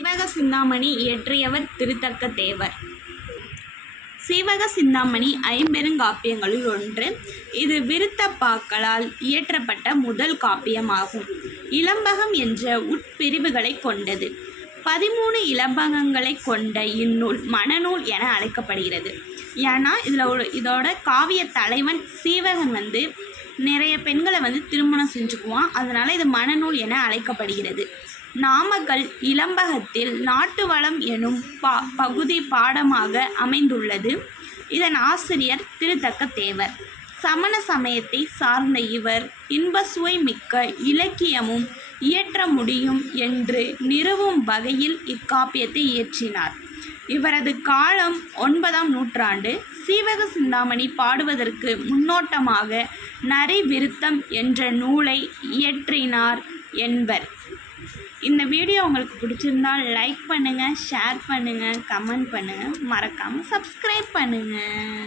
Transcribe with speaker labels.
Speaker 1: சீவக சிந்தாமணி இயற்றியவர் திருத்தக்க தேவர். சீவக சிந்தாமணி ஐம்பெருங்காப்பியங்களுள் ஒன்று. இது விருத்தப்பாக்களால் இயற்றப்பட்ட முதல் காப்பியமாகும். இளம்பகம் என்ற உட்பிரிவுகளை கொண்டது. பதிமூணு இளம்பகங்களை கொண்ட இந்நூல் மணநூல் என அழைக்கப்படுகிறது. ஏன்னா இதில் ஒரு இதோட காவிய தலைவன் சீவகன் வந்து நிறைய பெண்களை வந்து திருமணம் செஞ்சுக்குவான். அதனால் இது மணநூல் என அழைக்கப்படுகிறது. நாமக்கல் இளம்பகத்தில் நாட்டு வளம் எனும் பா பகுதி பாடமாக அமைந்துள்ளது. இதன் ஆசிரியர் திருத்தக்க தேவர் சமண சமயத்தை சார்ந்த இவர் இன்பசுவை மிக்க இலக்கியமும் இயற்ற முடியும் என்று நிறுவும் வகையில் இக்காப்பியத்தை இயற்றினார். இவரது காலம் ஒன்பதாம் நூற்றாண்டு. சீவக சிந்தாமணி பாடுவதற்கு முன்னோட்டமாக நரி விருத்தம் என்ற நூலை இயற்றினார் என்பர். இந்த வீடியோ உங்களுக்கு பிடிச்சிருந்தால் லைக் பண்ணுங்கள் ஷேர் பண்ணுங்கள் கமெண்ட் பண்ணுங்கள் மறக்காமல் சப்ஸ்கிரைப் பண்ணுங்கள்